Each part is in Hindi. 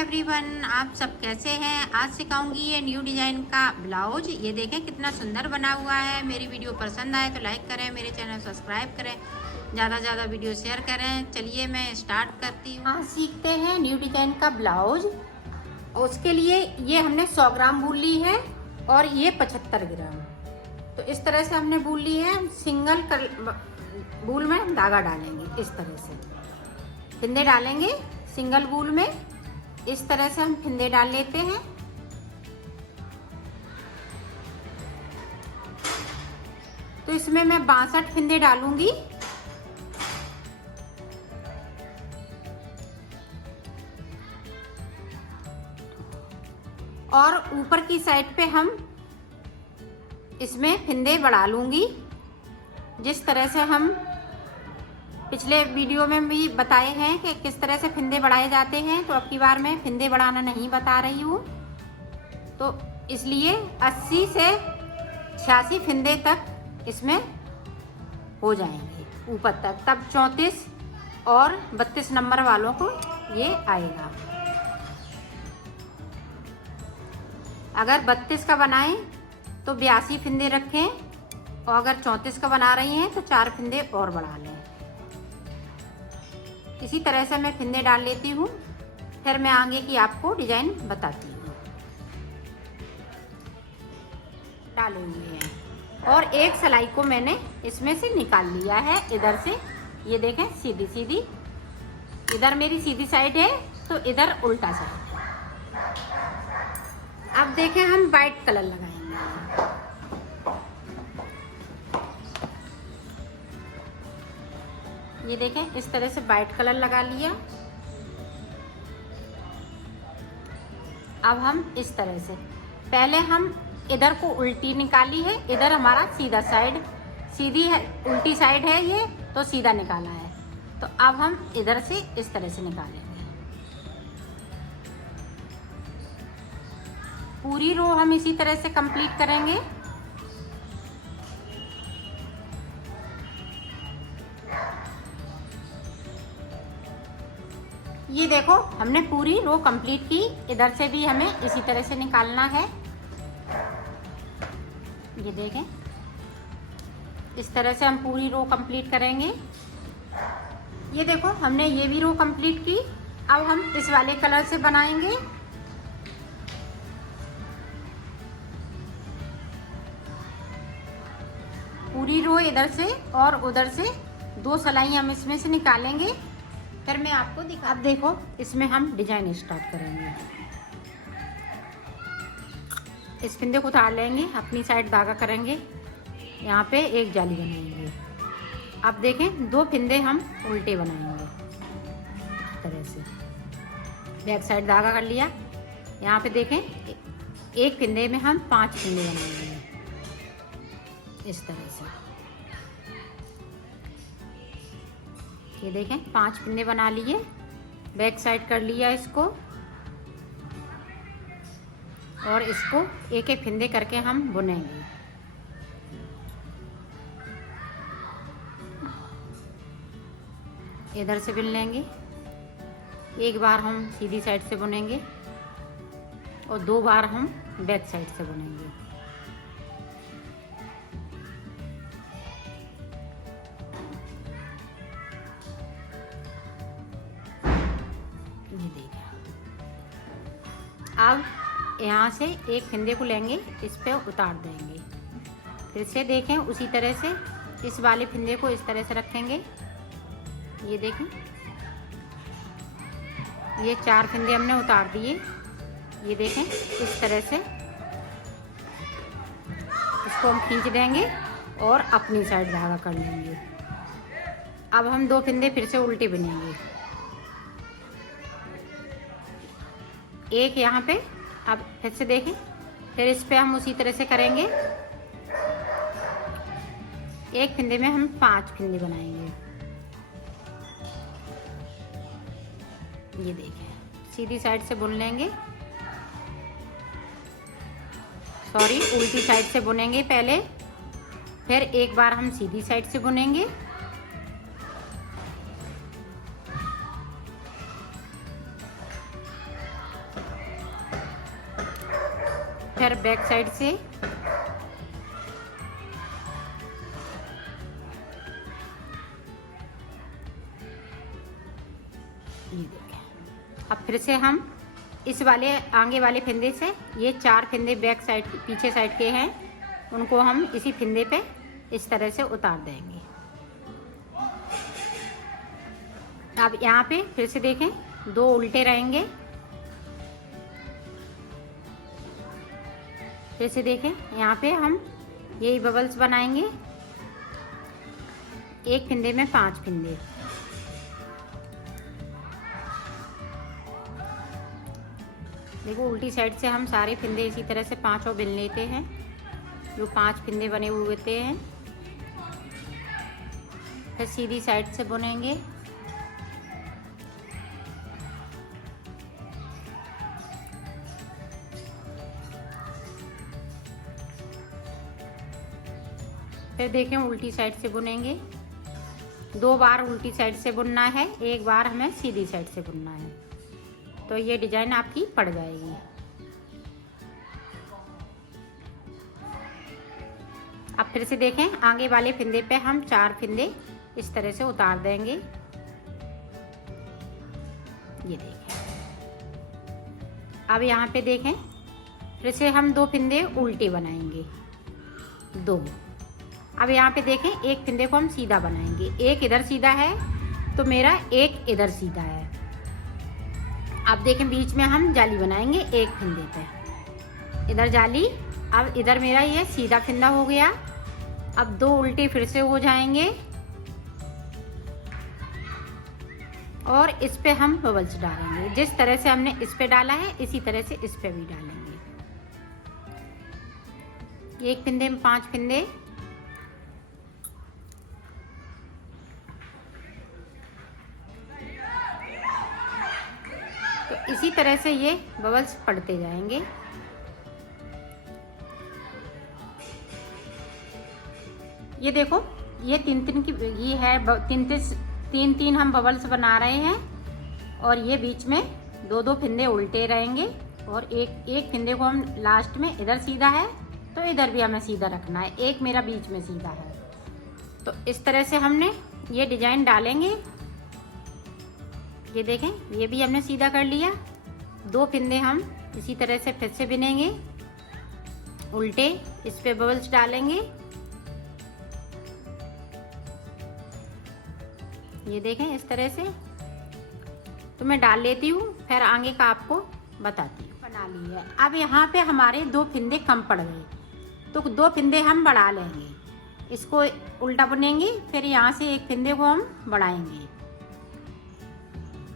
एवरीवन, आप सब कैसे हैं। आज सिखाऊंगी ये न्यू डिजाइन का ब्लाउज। ये देखें कितना सुंदर बना हुआ है। मेरी वीडियो पसंद आए तो लाइक करें, मेरे चैनल सब्सक्राइब करें, ज़्यादा से ज़्यादा वीडियो शेयर करें। चलिए मैं स्टार्ट करती हूँ। आज सीखते हैं न्यू डिजाइन का ब्लाउज। उसके लिए ये हमने 100 ग्राम वूल ली है और ये 75 ग्राम। तो इस तरह से हमने वूल ली है। सिंगल वूल में धागा डालेंगे, इस तरह से फिंदे डालेंगे। सिंगल वूल में इस तरह से हम फिंदे डाल लेते हैं। तो इसमें मैं 62 फिंदे डालूंगी। और ऊपर की साइड पे हम इसमें फिंदे बढ़ा लूंगी, जिस तरह से हम पिछले वीडियो में भी बताए हैं कि किस तरह से फिंदे बढ़ाए जाते हैं। तो अब की बार मैं फिंदे बढ़ाना नहीं बता रही हूँ, तो इसलिए 80 से 86 फिंदे तक इसमें हो जाएंगे ऊपर तक। तब 34 और 32 नंबर वालों को ये आएगा। अगर 32 का बनाएं तो 82 फिंदे रखें, और अगर 34 का बना रही हैं तो 4 फिंदे और बढ़ा लें। इसी तरह से मैं फिंदे डाल लेती हूँ, फिर मैं आगे की आपको डिजाइन बताती हूँ। डालूंगी है और एक सिलाई को मैंने इसमें से निकाल लिया है इधर से। ये देखें सीधी सीधी, इधर मेरी सीधी साइड है तो इधर उल्टा साइड है। अब देखें हम वाइट कलर लगाएंगे। ये देखें इस तरह से वाइट कलर लगा लिया। अब हम इस तरह से, पहले हम इधर को उल्टी निकाली है, इधर हमारा सीधा साइड सीधी है, उल्टी साइड है ये, तो सीधा निकाला है। तो अब हम इधर से इस तरह से निकालेंगे। पूरी रो हम इसी तरह से कंप्लीट करेंगे। ये देखो हमने पूरी रो कंप्लीट की। इधर से भी हमें इसी तरह से निकालना है। ये देखें इस तरह से हम पूरी रो कंप्लीट करेंगे। ये देखो हमने ये भी रो कंप्लीट की। अब हम इस वाले कलर से बनाएंगे। पूरी रो इधर से और उधर से 2 सिलाई हम इसमें से निकालेंगे, फिर मैं आपको दिखा। अब देखो इसमें हम डिजाइन स्टार्ट करेंगे। इस फिंदे को उतार लेंगे, अपनी साइड धागा करेंगे, यहाँ पे एक जाली बनाएंगे। अब देखें 2 फिंदे हम उल्टे बनाएंगे इस तरह से। बैक साइड धागा कर लिया। यहाँ पे देखें एक फिंदे में हम 5 फिंदे बनाएंगे इस तरह से। ये देखें 5 फिंदे बना लिए, बैक साइड कर लिया इसको, और इसको एक एक फिंदे करके हम बुनेंगे। इधर से बुन लेंगे, एक बार हम सीधी साइड से बुनेंगे और 2 बार हम बैक साइड से बुनेंगे। अब यहाँ से एक फिंदे को लेंगे, इस पे उतार देंगे। फिर से देखें उसी तरह से इस वाले फिंदे को इस तरह से रखेंगे। ये देखें ये 4 फिंदे हमने उतार दिए। ये देखें इस तरह से इसको हम खींच देंगे और अपनी साइड धागा कर लेंगे। अब हम 2 फिंदे फिर से उल्टे बुनेंगे, एक यहाँ पे। अब फिर से देखें, फिर इस पे हम उसी तरह से करेंगे। एक फिंदे में हम 5 फिंदे बनाएंगे। ये देखें सीधी साइड से बुन लेंगे, सॉरी उल्टी साइड से बुनेंगे पहले, फिर एक बार हम सीधी साइड से बुनेंगे। फिर बैक साइड से ये देखें। अब फिर से हम इस वाले आगे वाले फंदे से ये 4 फंदे बैक साइड पीछे साइड के हैं, उनको हम इसी फंदे पे इस तरह से उतार देंगे। अब यहाँ पे फिर से देखें 2 उल्टे रहेंगे। फिर से देखें यहाँ पे हम यही बबल्स बनाएंगे, एक फंदे में 5 फंदे। देखो उल्टी साइड से हम सारे फंदे इसी तरह से 5 और बिन लेते हैं, जो 5 फंदे बने हुए होते हैं। फिर सीधी साइड से बुनेंगे। फिर देखें उल्टी साइड से बुनेंगे। 2 बार उल्टी साइड से बुनना है, 1 बार हमें सीधी साइड से बुनना है, तो ये डिजाइन आपकी पड़ जाएगी। अब फिर से देखें आगे वाले फंदे पे हम 4 फंदे इस तरह से उतार देंगे। ये देखें। अब यहाँ पे देखें फिर से हम 2 फंदे उल्टे बनाएंगे, 2। अब यहाँ पे देखें एक फंदे को हम सीधा बनाएंगे, एक इधर सीधा है तो मेरा एक इधर सीधा है। अब देखें बीच में हम जाली बनाएंगे एक फंदे पे, इधर जाली। अब इधर मेरा ये सीधा फंदा हो गया। अब 2 उल्टे फिर से हो जाएंगे और इस पे हम बबल्स डालेंगे। जिस तरह से हमने इस पे डाला है इसी तरह से इस पे भी डालेंगे। एक फंदे में 5 फंदे। तो इसी तरह से ये बबल्स पड़ते जाएंगे। ये देखो ये 3-3 की ये है, 3-3 हम बबल्स बना रहे हैं और ये बीच में 2-2 फंदे उल्टे रहेंगे और एक फंदे को हम लास्ट में इधर सीधा है तो इधर भी हमें सीधा रखना है, एक मेरा बीच में सीधा है। तो इस तरह से हमने ये डिजाइन डालेंगे। ये देखें ये भी हमने सीधा कर लिया। 2 फंदे हम इसी तरह से फिर से बिनेंगे उल्टे, इस पे बबल्स डालेंगे। ये देखें इस तरह से। तो मैं डाल लेती हूँ फिर आगे का आपको बताती हूँ। बना ली है। अब यहाँ पे हमारे 2 फंदे कम पड़ गए तो 2 फंदे हम बढ़ा लेंगे, इसको उल्टा बुनेंगे, फिर यहाँ से एक फंदे को हम बढ़ाएंगे।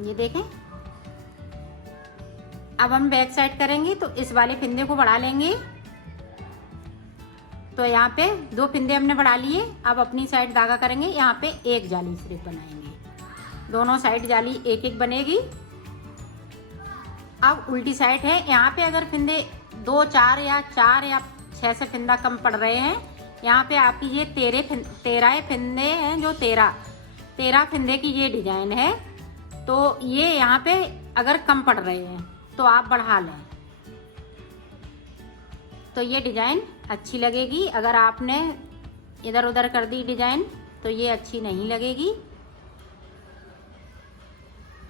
ये देखें। अब हम बैक साइड करेंगे तो इस वाले फंदे को बढ़ा लेंगे। तो यहाँ पे 2 फंदे हमने बढ़ा लिए। अब अपनी साइड धागा करेंगे, यहाँ पे एक जाली सिर्फ बनाएंगे, दोनों साइड जाली एक एक बनेगी। अब उल्टी साइड है, यहाँ पे अगर फंदे 2, 4 या 6 से फंदा कम पड़ रहे हैं, यहाँ पे आपकी ये 13 फंदे हैं, जो 13 फंदे की ये डिजाइन है। तो ये यहाँ पे अगर कम पड़ रहे हैं तो आप बढ़ा लें, तो ये डिजाइन अच्छी लगेगी। अगर आपने इधर उधर कर दी डिजाइन तो ये अच्छी नहीं लगेगी।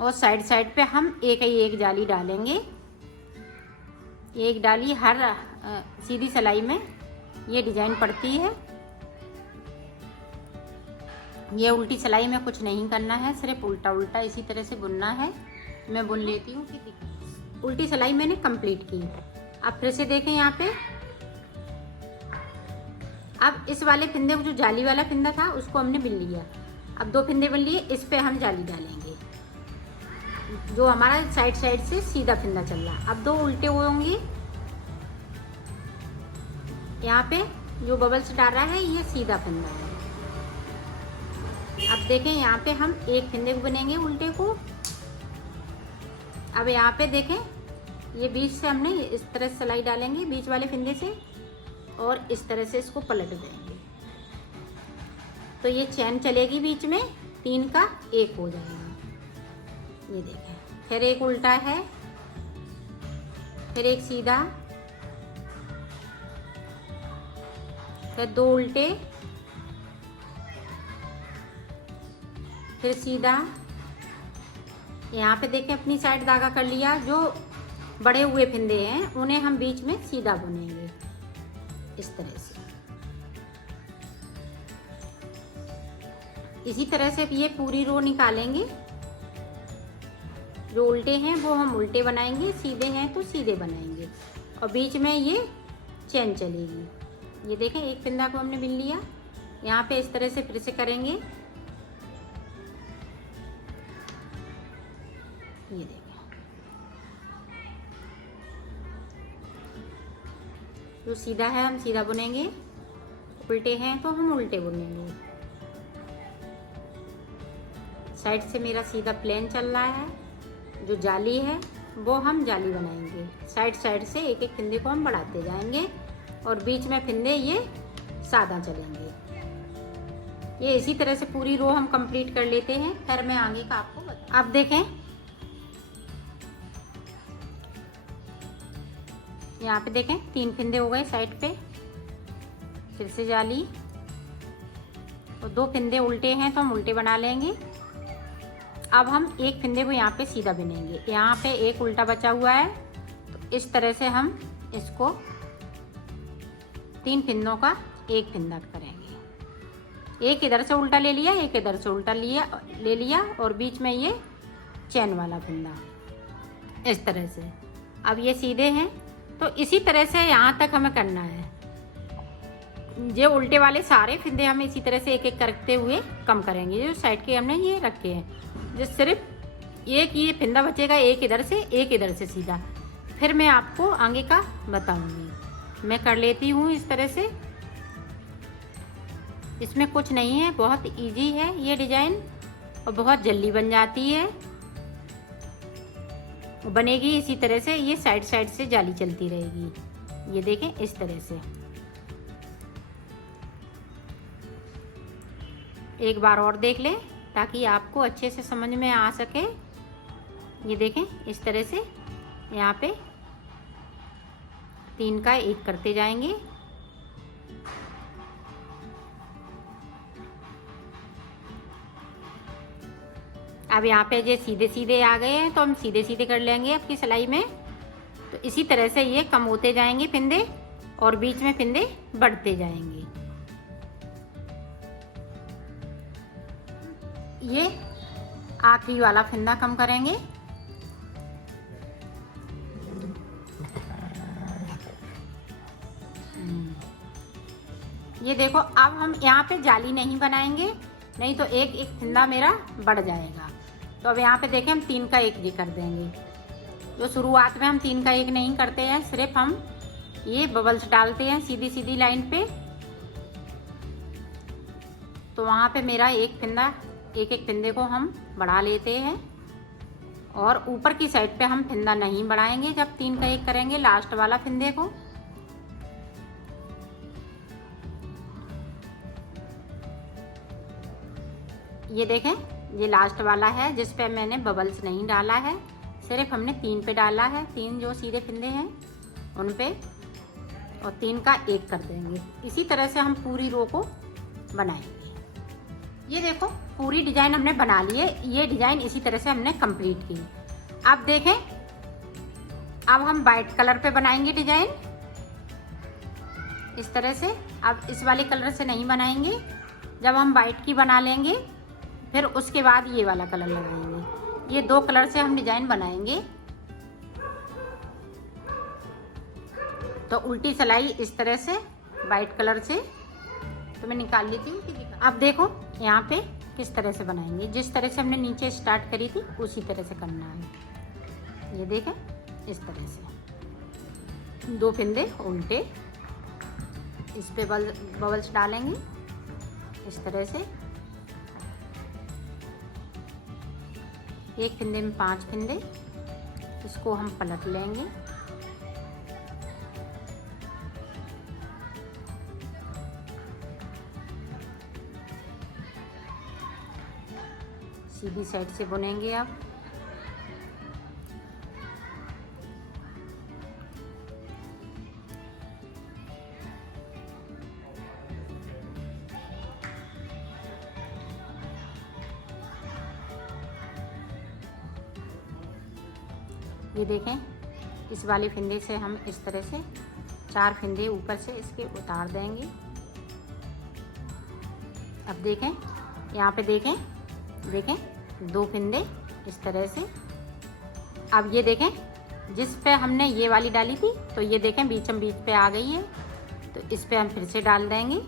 और साइड पे हम एक जाली डालेंगे, एक डाली हर सीधी सिलाई में ये डिजाइन पड़ती है। ये उल्टी सिलाई में कुछ नहीं करना है, सिर्फ उल्टा उल्टा इसी तरह से बुनना है। मैं बुन लेती हूँ। उल्टी सिलाई मैंने कंप्लीट की। अब फिर से देखें यहाँ पे। अब इस वाले फंदे को, जो जाली वाला फंदा था, उसको हमने बिन लिया। अब 2 फंदे बन लिए, इस पे हम जाली डालेंगे, जो हमारा साइड से सीधा फंदा चल रहा। अब 2 उल्टे होंगे। यहाँ पे जो बबल्स डाल रहा है ये सीधा फंदा है। अब देखें यहाँ पे हम एक फंदे को बुनेंगे उल्टे को। अब यहाँ पे देखें ये बीच से हमने इस तरह से सिलाई डालेंगे बीच वाले फंदे से, और इस तरह से इसको पलट देंगे तो ये चैन चलेगी बीच में, 3 का 1 हो जाएगा। ये देखें, फिर एक उल्टा है, फिर एक सीधा, फिर 2 उल्टे, फिर सीधा। यहाँ पे देखें अपनी साइड धागा कर लिया। जो बड़े हुए फिंदे हैं उन्हें हम बीच में सीधा बुनेंगे इस तरह से। इसी तरह से ये पूरी रो निकालेंगे। जो उल्टे हैं वो हम उल्टे बनाएंगे, सीधे हैं तो सीधे बनाएंगे, और बीच में ये चेन चलेगी। ये देखें एक फिंदा को हमने बिन लिया। यहाँ पे इस तरह से फिर से करेंगे। ये देखें, जो सीधा है हम सीधा बुनेंगे, उल्टे हैं तो हम उल्टे बुनेंगे। साइड से मेरा सीधा प्लेन चल रहा है। जो जाली है वो हम जाली बनाएंगे। साइड साइड से एक एक फिंदे को हम बढ़ाते जाएंगे, और बीच में फिंदे ये सादा चलेंगे। ये इसी तरह से पूरी रो हम कंप्लीट कर लेते हैं। फिर मैं आगे का आपको बता। अब देखें, यहाँ पे देखें 3 फिंदे हो गए साइड पे, फिर से जाली, और 2 फिंदे उल्टे हैं तो हम उल्टे बना लेंगे। अब हम एक फिंदे को यहाँ पे सीधा बुनेंगे। यहाँ पे एक उल्टा बचा हुआ है, तो इस तरह से हम इसको 3 फिंदों का एक फिंदा करेंगे। एक इधर से उल्टा ले लिया, एक इधर से उल्टा ले लिया, और बीच में ये चैन वाला फिंदा इस तरह से। अब ये सीधे हैं, तो इसी तरह से यहाँ तक हमें करना है। जो उल्टे वाले सारे फिंदे हम इसी तरह से एक एक करते हुए कम करेंगे। जो साइड के हमने ये रखे हैं, जो सिर्फ एक ये फिंदा बचेगा, एक इधर से एक इधर से सीधा। फिर मैं आपको आगे का बताऊंगी। मैं कर लेती हूँ इस तरह से। इसमें कुछ नहीं है, बहुत इजी है ये डिजाइन, और बहुत जल्दी बन जाती है। बनेगी इसी तरह से। ये साइड साइड से जाली चलती रहेगी। ये देखें इस तरह से। एक बार और देख लें ताकि आपको अच्छे से समझ में आ सके। ये देखें इस तरह से यहाँ पे 3 का एक करते जाएंगे। अब यहाँ पे जो सीधे सीधे आ गए हैं तो हम सीधे सीधे कर लेंगे आपकी सिलाई में। तो इसी तरह से ये कम होते जाएंगे फिंदे, और बीच में फिंदे बढ़ते जाएंगे। ये आखिरी वाला फिंदा कम करेंगे। ये देखो, अब हम यहाँ पे जाली नहीं बनाएंगे, नहीं तो एक एक फिंदा मेरा बढ़ जाएगा। तो अब यहाँ पे देखें हम 3 का एक ये कर देंगे। तो शुरुआत में हम 3 का एक नहीं करते हैं, सिर्फ हम ये बबल्स डालते हैं सीधी सीधी लाइन पे। तो वहाँ पे मेरा एक फिंदा, एक एक फिंदे को हम बढ़ा लेते हैं, और ऊपर की साइड पे हम फिंदा नहीं बढ़ाएंगे जब 3 का एक करेंगे लास्ट वाला फिंदे को। ये देखें, ये लास्ट वाला है जिस पे मैंने बबल्स नहीं डाला है, सिर्फ हमने 3 पे डाला है। 3 जो सीधे फिंदे हैं उन पे, और 3 का एक कर देंगे। इसी तरह से हम पूरी रो को बनाएंगे। ये देखो पूरी डिजाइन हमने बना ली है। ये डिजाइन इसी तरह से हमने कंप्लीट की। अब देखें, अब हम वाइट कलर पे बनाएंगे डिजाइन इस तरह से। अब इस वाले कलर से नहीं बनाएंगे, जब हम वाइट की बना लेंगे फिर उसके बाद ये वाला कलर लगाएंगे। ये 2 कलर से हम डिजाइन बनाएंगे। तो उल्टी सिलाई इस तरह से वाइट कलर से, तो मैं निकाल लेती हूँ। अब देखो यहाँ पे किस तरह से बनाएंगे। जिस तरह से हमने नीचे स्टार्ट करी थी उसी तरह से करना है। ये देखें इस तरह से 2 फिंदे उल्टे, इस पे बबल्स डालेंगे इस तरह से। एक फिंदे में 5 फिंदे, इसको हम पलट लेंगे। सीधी साइड से बुनेंगे। अब ये देखें, इस वाले फंदे से हम इस तरह से 4 फंदे ऊपर से इसके उतार देंगे। अब देखें, यहाँ पे देखें 2 फंदे इस तरह से। अब ये देखें, जिस पे हमने ये वाली डाली थी तो ये देखें बीचम बीच पे आ गई है, तो इस पे हम फिर से डाल देंगे।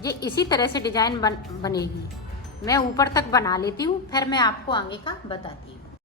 ये इसी तरह से डिजाइन बनेगी। मैं ऊपर तक बना लेती हूँ, फिर मैं आपको आगे का बताती हूँ।